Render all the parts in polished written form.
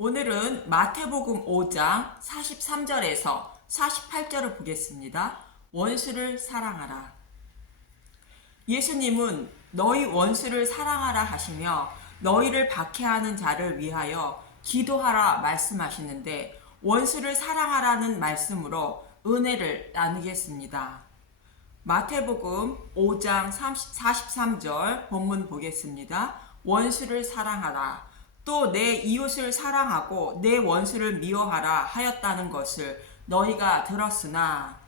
오늘은 마태복음 5장 43절에서 48절을 보겠습니다. 원수를 사랑하라. 예수님은 너희 원수를 사랑하라 하시며 너희를 박해하는 자를 위하여 기도하라 말씀하시는데, 원수를 사랑하라는 말씀으로 은혜를 나누겠습니다. 마태복음 5장 43절 본문 보겠습니다. 원수를 사랑하라. 또 내 이웃을 사랑하고 내 원수를 미워하라 하였다는 것을 너희가 들었으나,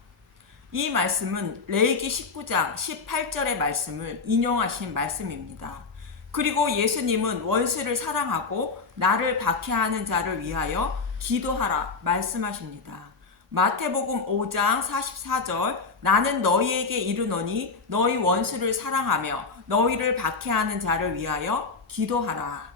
이 말씀은 레위기 19장 18절의 말씀을 인용하신 말씀입니다. 그리고 예수님은 원수를 사랑하고 나를 박해하는 자를 위하여 기도하라 말씀하십니다. 마태복음 5장 44절, 나는 너희에게 이르노니 너희 원수를 사랑하며 너희를 박해하는 자를 위하여 기도하라.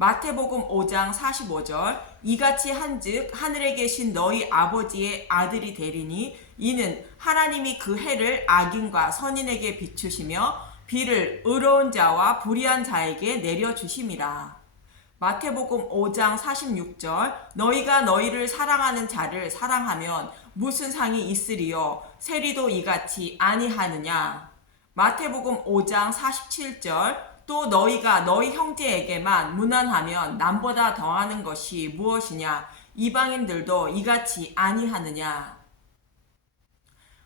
마태복음 5장 45절, 이같이 한즉 하늘에 계신 너희 아버지의 아들이 되리니 이는 하나님이 그 해를 악인과 선인에게 비추시며 비를 의로운 자와 불의한 자에게 내려주심이라. 마태복음 5장 46절, 너희가 너희를 사랑하는 자를 사랑하면 무슨 상이 있으리요? 세리도 이같이 아니하느냐? 마태복음 5장 47절, 또 너희가 너희 형제에게만 무난하면 남보다 더하는 것이 무엇이냐? 이방인들도 이같이 아니하느냐?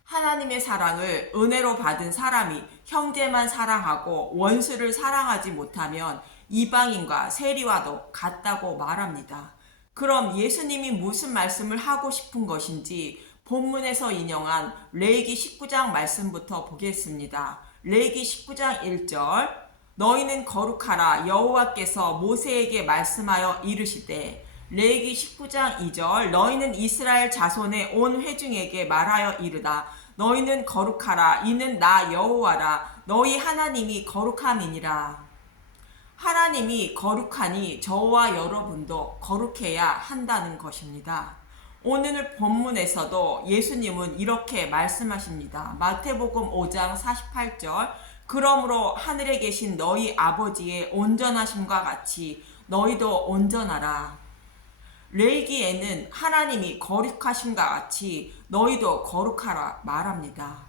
하나님의 사랑을 은혜로 받은 사람이 형제만 사랑하고 원수를 사랑하지 못하면 이방인과 세리와도 같다고 말합니다. 그럼 예수님이 무슨 말씀을 하고 싶은 것인지 본문에서 인용한 레위기 19장 말씀부터 보겠습니다. 레위기 19장 1절, 너희는 거룩하라. 여호와께서 모세에게 말씀하여 이르시되. 레위기 19장 2절, 너희는 이스라엘 자손의 온 회중에게 말하여 이르다. 너희는 거룩하라. 이는 나 여호와라. 너희 하나님이 거룩함이니라. 하나님이 거룩하니 저와 여러분도 거룩해야 한다는 것입니다. 오늘 본문에서도 예수님은 이렇게 말씀하십니다. 마태복음 5장 48절, 그러므로 하늘에 계신 너희 아버지의 온전하심과 같이 너희도 온전하라. 레위기에는 하나님이 거룩하심과 같이 너희도 거룩하라 말합니다.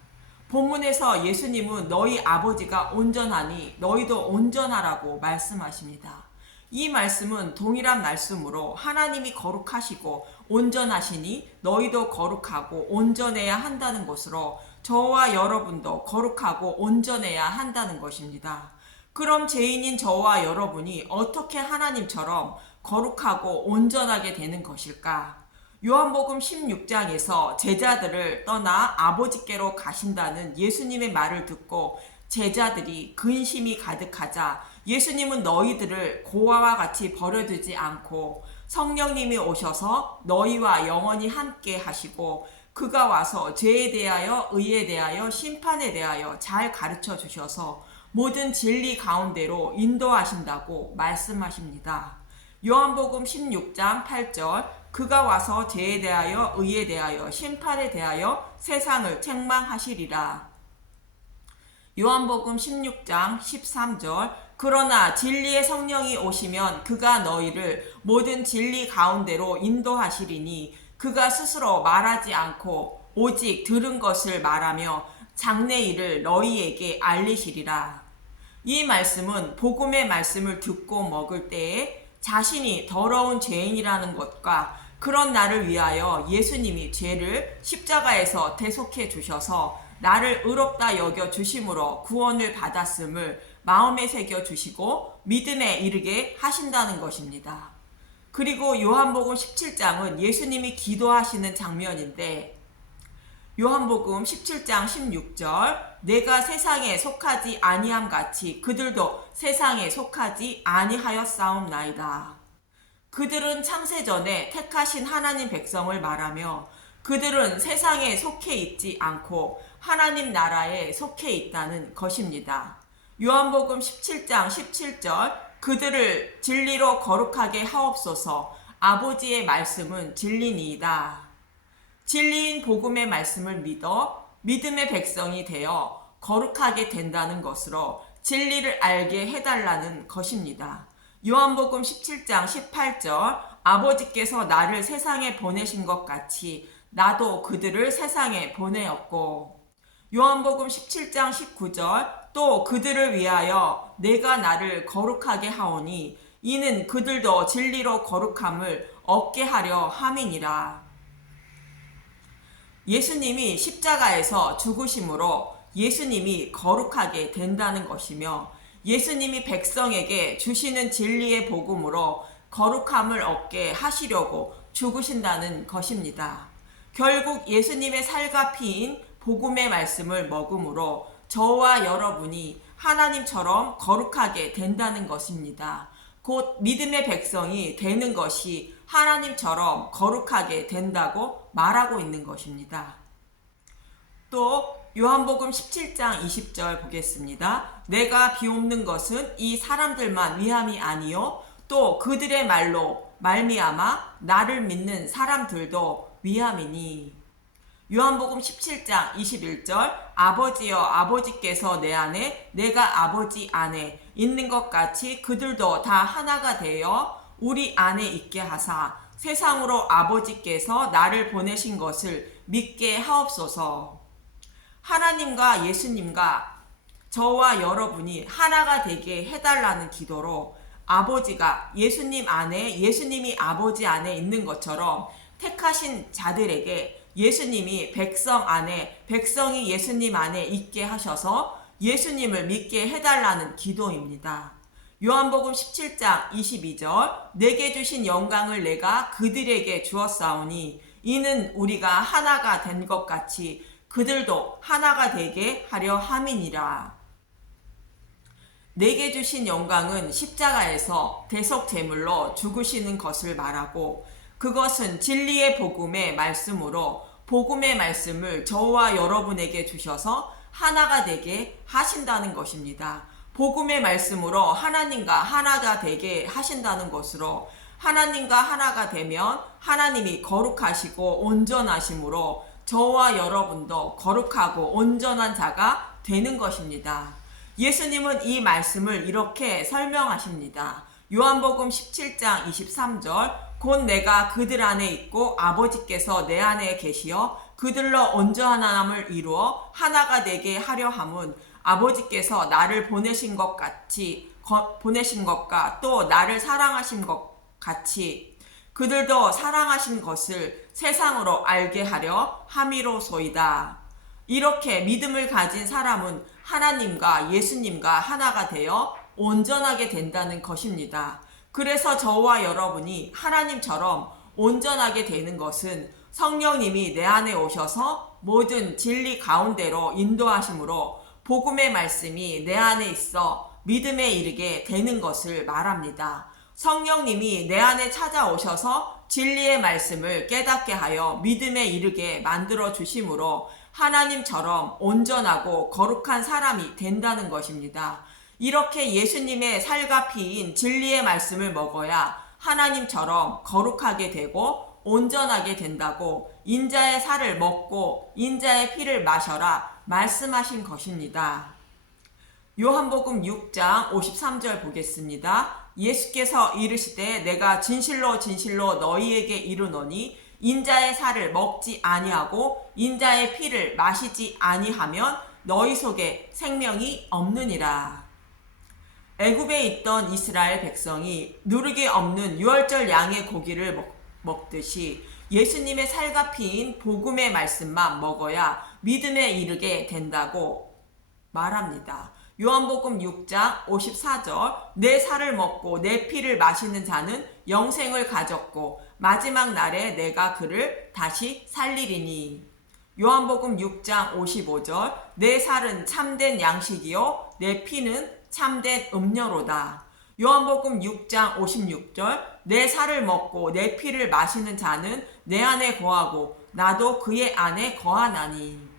본문에서 예수님은 너희 아버지가 온전하니 너희도 온전하라고 말씀하십니다. 이 말씀은 동일한 말씀으로 하나님이 거룩하시고 온전하시니 너희도 거룩하고 온전해야 한다는 것으로 저와 여러분도 거룩하고 온전해야 한다는 것입니다. 그럼 죄인인 저와 여러분이 어떻게 하나님처럼 거룩하고 온전하게 되는 것일까? 요한복음 16장에서 제자들을 떠나 아버지께로 가신다는 예수님의 말을 듣고 제자들이 근심이 가득하자 예수님은 너희들을 고아와 같이 버려두지 않고 성령님이 오셔서 너희와 영원히 함께 하시고 그가 와서 죄에 대하여 의에 대하여 심판에 대하여 잘 가르쳐 주셔서 모든 진리 가운데로 인도하신다고 말씀하십니다. 요한복음 16장 8절, 그가 와서 죄에 대하여 의에 대하여 심판에 대하여 세상을 책망하시리라. 요한복음 16장 13절, 그러나 진리의 성령이 오시면 그가 너희를 모든 진리 가운데로 인도하시리니 그가 스스로 말하지 않고 오직 들은 것을 말하며 장래 일을 너희에게 알리시리라. 이 말씀은 복음의 말씀을 듣고 먹을 때에 자신이 더러운 죄인이라는 것과 그런 나를 위하여 예수님이 죄를 십자가에서 대속해 주셔서 나를 의롭다 여겨 주심으로 구원을 받았음을 마음에 새겨 주시고 믿음에 이르게 하신다는 것입니다. 그리고 요한복음 17장은 예수님이 기도하시는 장면인데, 요한복음 17장 16절, 내가 세상에 속하지 아니함 같이 그들도 세상에 속하지 아니하였사옵나이다. 그들은 창세전에 택하신 하나님 백성을 말하며 그들은 세상에 속해 있지 않고 하나님 나라에 속해 있다는 것입니다. 요한복음 17장 17절, 그들을 진리로 거룩하게 하옵소서. 아버지의 말씀은 진리니이다. 진리인 복음의 말씀을 믿어 믿음의 백성이 되어 거룩하게 된다는 것으로 진리를 알게 해달라는 것입니다. 요한복음 17장 18절, 아버지께서 나를 세상에 보내신 것 같이 나도 그들을 세상에 보내었고. 요한복음 17장 19절 또 그들을 위하여 내가 나를 거룩하게 하오니 이는 그들도 진리로 거룩함을 얻게 하려 함이니라. 예수님이 십자가에서 죽으심으로 예수님이 거룩하게 된다는 것이며 예수님이 백성에게 주시는 진리의 복음으로 거룩함을 얻게 하시려고 죽으신다는 것입니다. 결국 예수님의 살과 피인 복음의 말씀을 먹음으로 저와 여러분이 하나님처럼 거룩하게 된다는 것입니다. 곧 믿음의 백성이 되는 것이 하나님처럼 거룩하게 된다고 말하고 있는 것입니다. 또 요한복음 17장 20절 보겠습니다. 내가 비옵는 것은 이 사람들만 위함이 아니요 또 그들의 말로 말미암아 나를 믿는 사람들도 위함이니. 요한복음 17장 21절 아버지여 아버지께서 내 안에 내가 아버지 안에 있는 것 같이 그들도 다 하나가 되어 우리 안에 있게 하사 세상으로 아버지께서 나를 보내신 것을 믿게 하옵소서. 하나님과 예수님과 저와 여러분이 하나가 되게 해달라는 기도로 아버지가 예수님 안에 예수님이 아버지 안에 있는 것처럼 택하신 자들에게 예수님이 백성 안에 백성이 예수님 안에 있게 하셔서 예수님을 믿게 해달라는 기도입니다. 요한복음 17장 22절 내게 주신 영광을 내가 그들에게 주었사오니 이는 우리가 하나가 된 것 같이 그들도 하나가 되게 하려 함이니라. 내게 주신 영광은 십자가에서 대속 제물로 죽으시는 것을 말하고 그것은 진리의 복음의 말씀으로 복음의 말씀을 저와 여러분에게 주셔서 하나가 되게 하신다는 것입니다. 복음의 말씀으로 하나님과 하나가 되게 하신다는 것으로 하나님과 하나가 되면 하나님이 거룩하시고 온전하심으로 저와 여러분도 거룩하고 온전한 자가 되는 것입니다. 예수님은 이 말씀을 이렇게 설명하십니다. 요한복음 17장 23절 곧 내가 그들 안에 있고 아버지께서 내 안에 계시어 그들로 온전함을 이루어 하나가 되게 하려 함은 아버지께서 나를 보내신 것과 또 나를 사랑하신 것 같이 그들도 사랑하신 것을 세상으로 알게 하려 함이로소이다. 이렇게 믿음을 가진 사람은 하나님과 예수님과 하나가 되어 온전하게 된다는 것입니다. 그래서 저와 여러분이 하나님처럼 온전하게 되는 것은 성령님이 내 안에 오셔서 모든 진리 가운데로 인도하심으로 복음의 말씀이 내 안에 있어 믿음에 이르게 되는 것을 말합니다. 성령님이 내 안에 찾아오셔서 진리의 말씀을 깨닫게 하여 믿음에 이르게 만들어 주심으로 하나님처럼 온전하고 거룩한 사람이 된다는 것입니다. 이렇게 예수님의 살과 피인 진리의 말씀을 먹어야 하나님처럼 거룩하게 되고 온전하게 된다고 인자의 살을 먹고 인자의 피를 마셔라 말씀하신 것입니다. 요한복음 6장 53절 보겠습니다. 예수께서 이르시되 내가 진실로 진실로 너희에게 이르노니 인자의 살을 먹지 아니하고 인자의 피를 마시지 아니하면 너희 속에 생명이 없느니라. 애굽에 있던 이스라엘 백성이 누룩이 없는 유월절 양의 고기를 먹듯이 예수님의 살과 피인 복음의 말씀만 먹어야 믿음에 이르게 된다고 말합니다. 요한복음 6장 54절 내 살을 먹고 내 피를 마시는 자는 영생을 가졌고 마지막 날에 내가 그를 다시 살리리니. 요한복음 6장 55절 내 살은 참된 양식이요 내 피는 참된 음료로다. 요한복음 6장 56절 내 살을 먹고 내 피를 마시는 자는 내 안에 거하고 나도 그의 안에 거하나니.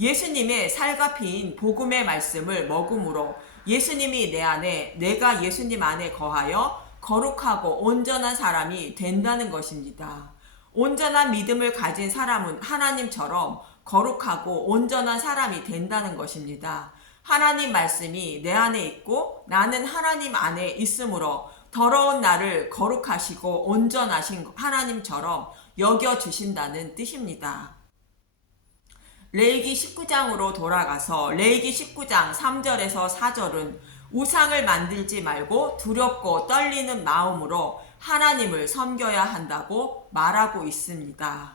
예수님의 살과 피인 복음의 말씀을 먹음으로 예수님이 내 안에 내가 예수님 안에 거하여 거룩하고 온전한 사람이 된다는 것입니다. 온전한 믿음을 가진 사람은 하나님처럼 거룩하고 온전한 사람이 된다는 것입니다. 하나님 말씀이 내 안에 있고 나는 하나님 안에 있으므로 더러운 나를 거룩하시고 온전하신 하나님처럼 여겨주신다는 뜻입니다. 레위기 19장으로 돌아가서 레위기 19장 3절에서 4절은 우상을 만들지 말고 두렵고 떨리는 마음으로 하나님을 섬겨야 한다고 말하고 있습니다.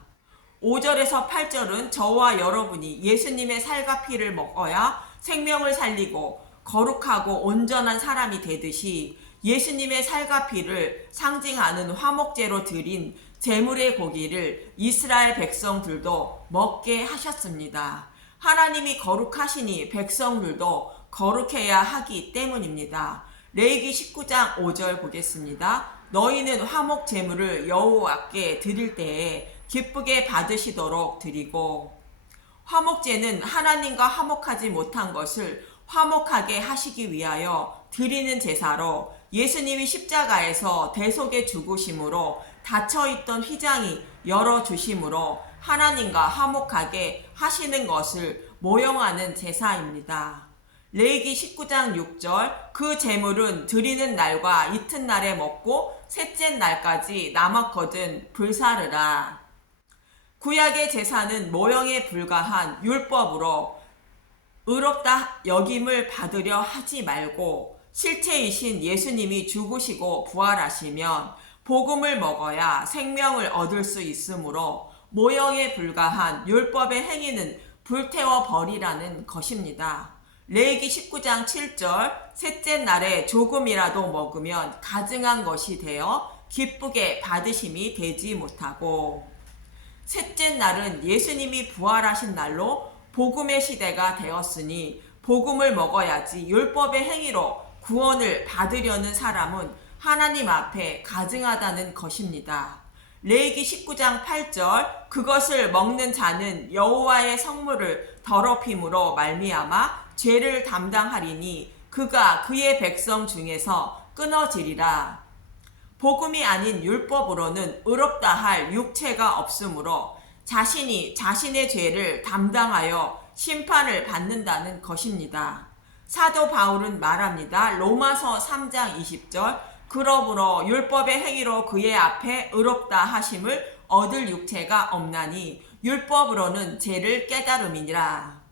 5절에서 8절은 저와 여러분이 예수님의 살과 피를 먹어야 생명을 살리고 거룩하고 온전한 사람이 되듯이 예수님의 살과 피를 상징하는 화목제로 드린 제물의 고기를 이스라엘 백성들도 먹게 하셨습니다. 하나님이 거룩하시니 백성들도 거룩해야 하기 때문입니다. 레위기 19장 5절 보겠습니다. 너희는 화목 제물을 여호와께 드릴 때에 기쁘게 받으시도록 드리고, 화목제는 하나님과 화목하지 못한 것을 화목하게 하시기 위하여 드리는 제사로 예수님이 십자가에서 대속의 죽으심으로 닫혀있던 휘장이 열어주심으로 하나님과 화목하게 하시는 것을 모형하는 제사입니다. 레위기 19장 6절 그 제물은 드리는 날과 이튿날에 먹고 셋째 날까지 남았거든 불사르라. 구약의 제사는 모형에 불과한 율법으로 의롭다 여김을 받으려 하지 말고 실체이신 예수님이 죽으시고 부활하시면 복음을 먹어야 생명을 얻을 수 있으므로 모형에 불과한 율법의 행위는 불태워 버리라는 것입니다. 레위기 19장 7절 셋째 날에 조금이라도 먹으면 가증한 것이 되어 기쁘게 받으심이 되지 못하고, 셋째 날은 예수님이 부활하신 날로 복음의 시대가 되었으니 복음을 먹어야지 율법의 행위로 구원을 받으려는 사람은 하나님 앞에 가증하다는 것입니다. 레위기 19장 8절 그것을 먹는 자는 여호와의 성물을 더럽힘으로 말미암아 죄를 담당하리니 그가 그의 백성 중에서 끊어지리라. 복음이 아닌 율법으로는 의롭다 할 육체가 없으므로 자신이 자신의 죄를 담당하여 심판을 받는다는 것입니다. 사도 바울은 말합니다. 로마서 3장 20절 그러므로 율법의 행위로 그의 앞에 의롭다 하심을 얻을 육체가 없나니 율법으로는 죄를 깨달음이니라.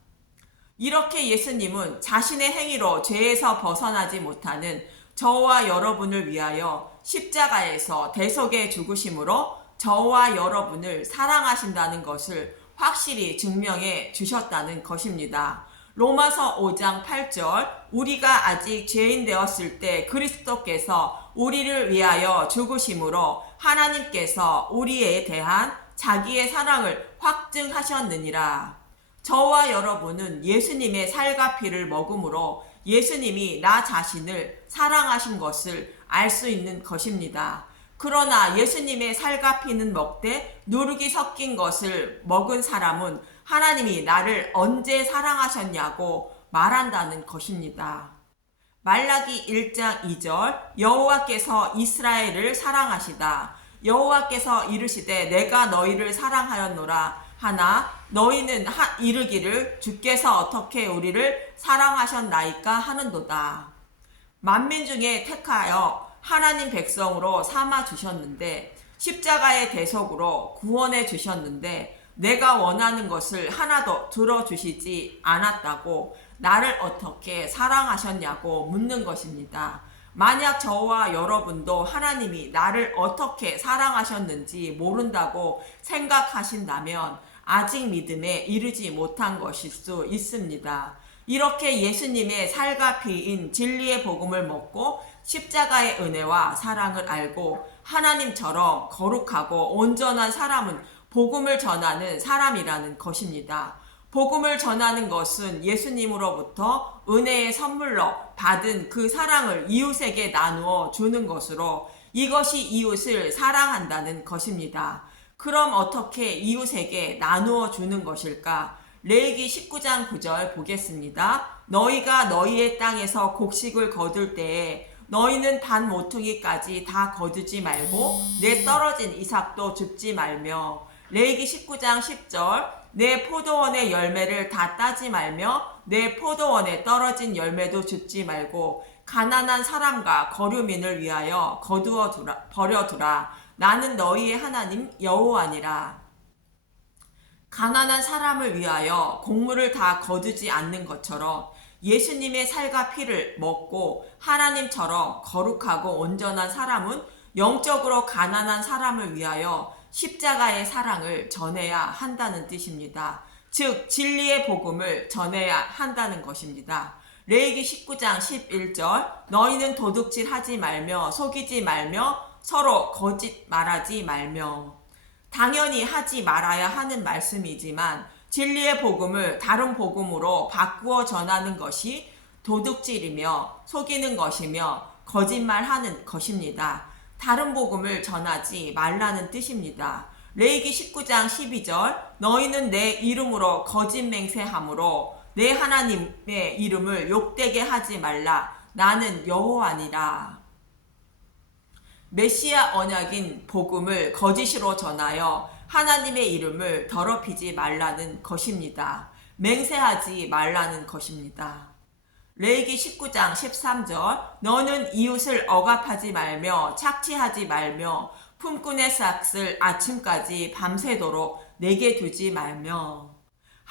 이렇게 예수님은 자신의 행위로 죄에서 벗어나지 못하는 저와 여러분을 위하여 십자가에서 대속의 죽으심으로 저와 여러분을 사랑하신다는 것을 확실히 증명해 주셨다는 것입니다. 로마서 5장 8절 우리가 아직 죄인 되었을 때 그리스도께서 우리를 위하여 죽으심으로 하나님께서 우리에 대한 자기의 사랑을 확증하셨느니라. 저와 여러분은 예수님의 살과 피를 먹음으로 예수님이 나 자신을 사랑하신 것을 알 수 있는 것입니다. 그러나 예수님의 살과 피는 먹되 누룩이 섞인 것을 먹은 사람은 하나님이 나를 언제 사랑하셨냐고 말한다는 것입니다. 말라기 1장 2절 여호와께서 이스라엘을 사랑하시다. 여호와께서 이르시되 내가 너희를 사랑하였노라 하나 너희는 이르기를 주께서 어떻게 우리를 사랑하셨나이까 하는도다. 만민 중에 택하여 하나님 백성으로 삼아 주셨는데 십자가의 대속으로 구원해 주셨는데 내가 원하는 것을 하나도 들어주시지 않았다고 나를 어떻게 사랑하셨냐고 묻는 것입니다. 만약 저와 여러분도 하나님이 나를 어떻게 사랑하셨는지 모른다고 생각하신다면 아직 믿음에 이르지 못한 것일 수 있습니다. 이렇게 예수님의 살과 피인 진리의 복음을 먹고 십자가의 은혜와 사랑을 알고 하나님처럼 거룩하고 온전한 사람은 복음을 전하는 사람이라는 것입니다. 복음을 전하는 것은 예수님으로부터 은혜의 선물로 받은 그 사랑을 이웃에게 나누어 주는 것으로 이것이 이웃을 사랑한다는 것입니다. 그럼 어떻게 이웃에게 나누어 주는 것일까? 레위기 19장 9절 보겠습니다. 너희가 너희의 땅에서 곡식을 거둘 때에 너희는 반 모퉁이까지 다 거두지 말고 내 떨어진 이삭도 줍지 말며 레위기 19장 10절 내 포도원의 열매를 다 따지 말며 내 포도원에 떨어진 열매도 줍지 말고 가난한 사람과 거류민을 위하여 버려두라. 나는 너희의 하나님 여호와니라. 가난한 사람을 위하여 곡물을 다 거두지 않는 것처럼 예수님의 살과 피를 먹고 하나님처럼 거룩하고 온전한 사람은 영적으로 가난한 사람을 위하여 십자가의 사랑을 전해야 한다는 뜻입니다. 즉 진리의 복음을 전해야 한다는 것입니다. 레위기 19장 11절 너희는 도둑질하지 말며 속이지 말며 서로 거짓 말하지 말며. 당연히 하지 말아야 하는 말씀이지만 진리의 복음을 다른 복음으로 바꾸어 전하는 것이 도둑질이며 속이는 것이며 거짓말하는 것입니다. 다른 복음을 전하지 말라는 뜻입니다. 레위기 19장 12절 너희는 내 이름으로 거짓 맹세함으로 내 하나님의 이름을 욕되게 하지 말라. 나는 여호와니라. 메시아 언약인 복음을 거짓으로 전하여 하나님의 이름을 더럽히지 말라는 것입니다. 맹세하지 말라는 것입니다. 레위기 19장 13절 너는 이웃을 억압하지 말며 착취하지 말며 품꾼의 삭을 아침까지 밤새도록 내게 두지 말며.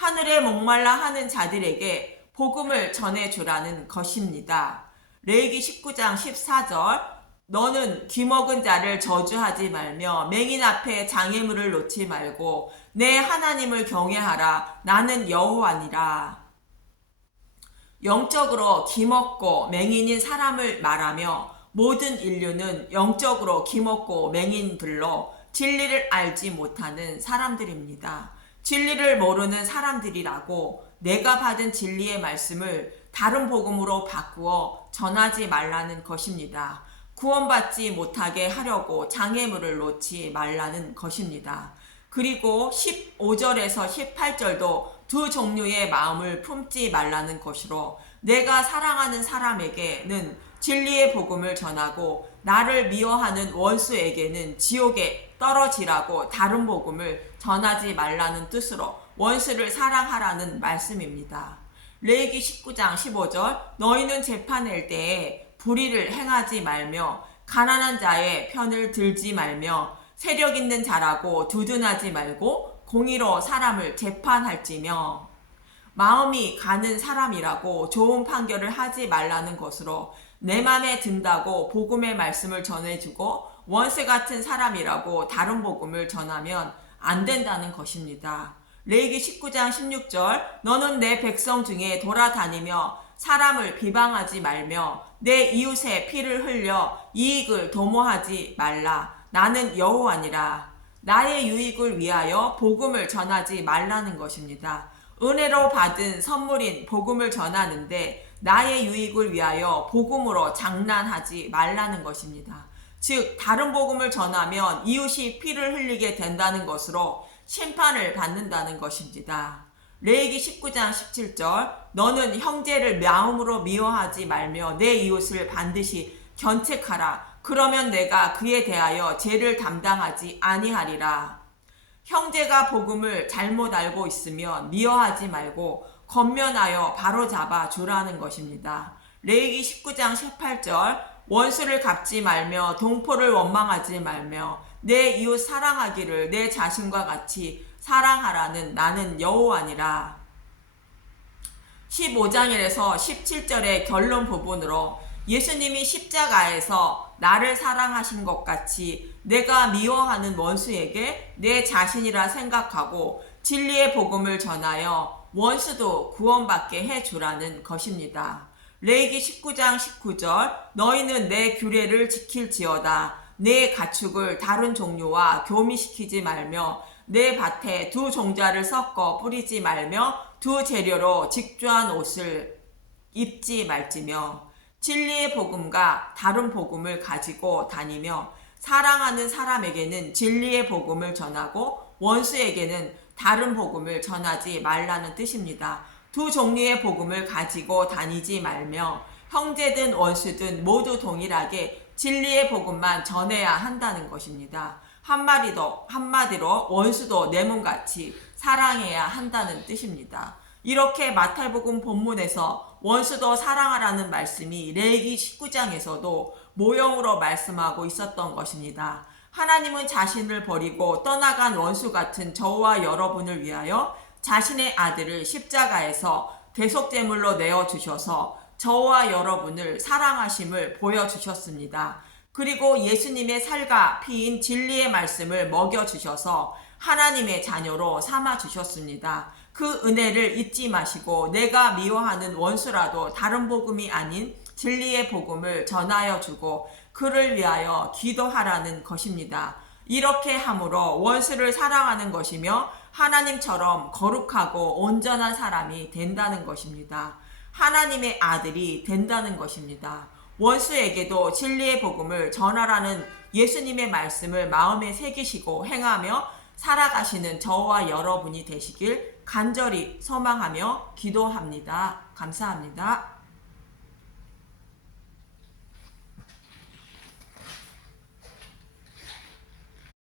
하늘에 목말라 하는 자들에게 복음을 전해주라는 것입니다. 레위기 19장 14절 너는 귀먹은 자를 저주하지 말며 맹인 앞에 장애물을 놓지 말고 내 하나님을 경외하라. 나는 여호와니라. 영적으로 기먹고 맹인인 사람을 말하며 모든 인류는 영적으로 기먹고 맹인들로 진리를 알지 못하는 사람들입니다. 진리를 모르는 사람들이라고 내가 받은 진리의 말씀을 다른 복음으로 바꾸어 전하지 말라는 것입니다. 구원받지 못하게 하려고 장애물을 놓지 말라는 것입니다. 그리고 15절에서 18절도 두 종류의 마음을 품지 말라는 것으로 내가 사랑하는 사람에게는 진리의 복음을 전하고 나를 미워하는 원수에게는 지옥에 떨어지라고 다른 복음을 전하지 말라는 뜻으로 원수를 사랑하라는 말씀입니다. 레위기 19장 15절 너희는 재판할 때에 불의를 행하지 말며 가난한 자의 편을 들지 말며 세력 있는 자라고 두둔하지 말고 공의로 사람을 재판할지며. 마음이 가는 사람이라고 좋은 판결을 하지 말라는 것으로 내 맘에 든다고 복음의 말씀을 전해주고 원수 같은 사람이라고 다른 복음을 전하면 안 된다는 것입니다. 레위기 19장 16절 너는 내 백성 중에 돌아다니며 사람을 비방하지 말며 내 이웃의 피를 흘려 이익을 도모하지 말라. 나는 여호와니라. 나의 유익을 위하여 복음을 전하지 말라는 것입니다. 은혜로 받은 선물인 복음을 전하는데 나의 유익을 위하여 복음으로 장난하지 말라는 것입니다. 즉 다른 복음을 전하면 이웃이 피를 흘리게 된다는 것으로 심판을 받는다는 것입니다. 레위기 19장 17절 너는 형제를 마음으로 미워하지 말며 내 이웃을 반드시 견책하라. 그러면 내가 그에 대하여 죄를 담당하지 아니하리라. 형제가 복음을 잘못 알고 있으면 미워하지 말고 권면하여 바로잡아 주라는 것입니다. 레위기 19장 18절 원수를 갚지 말며 동포를 원망하지 말며 내 이웃 사랑하기를 내 자신과 같이 사랑하라는 나는 여호와니라. 15장에서 17절의 결론 부분으로 예수님이 십자가에서 나를 사랑하신 것 같이 내가 미워하는 원수에게 내 자신이라 생각하고 진리의 복음을 전하여 원수도 구원받게 해주라는 것입니다. 레위기 19장 19절 너희는 내 규례를 지킬지어다. 내 가축을 다른 종류와 교미시키지 말며 내 밭에 두 종자를 섞어 뿌리지 말며 두 재료로 직조한 옷을 입지 말지며. 진리의 복음과 다른 복음을 가지고 다니며 사랑하는 사람에게는 진리의 복음을 전하고 원수에게는 다른 복음을 전하지 말라는 뜻입니다. 두 종류의 복음을 가지고 다니지 말며 형제든 원수든 모두 동일하게 진리의 복음만 전해야 한다는 것입니다. 한마디로 원수도 내 몸같이 사랑해야 한다는 뜻입니다. 이렇게 마태복음 본문에서 원수도 사랑하라는 말씀이 레위기 19장에서도 모형으로 말씀하고 있었던 것입니다. 하나님은 자신을 버리고 떠나간 원수 같은 저와 여러분을 위하여 자신의 아들을 십자가에서 대속제물로 내어주셔서 저와 여러분을 사랑하심을 보여주셨습니다. 그리고 예수님의 살과 피인 진리의 말씀을 먹여주셔서 하나님의 자녀로 삼아주셨습니다. 그 은혜를 잊지 마시고 내가 미워하는 원수라도 다른 복음이 아닌 진리의 복음을 전하여 주고 그를 위하여 기도하라는 것입니다. 이렇게 함으로 원수를 사랑하는 것이며 하나님처럼 거룩하고 온전한 사람이 된다는 것입니다. 하나님의 아들이 된다는 것입니다. 원수에게도 진리의 복음을 전하라는 예수님의 말씀을 마음에 새기시고 행하며 살아가시는 저와 여러분이 되시길 간절히 소망하며 기도합니다. 감사합니다.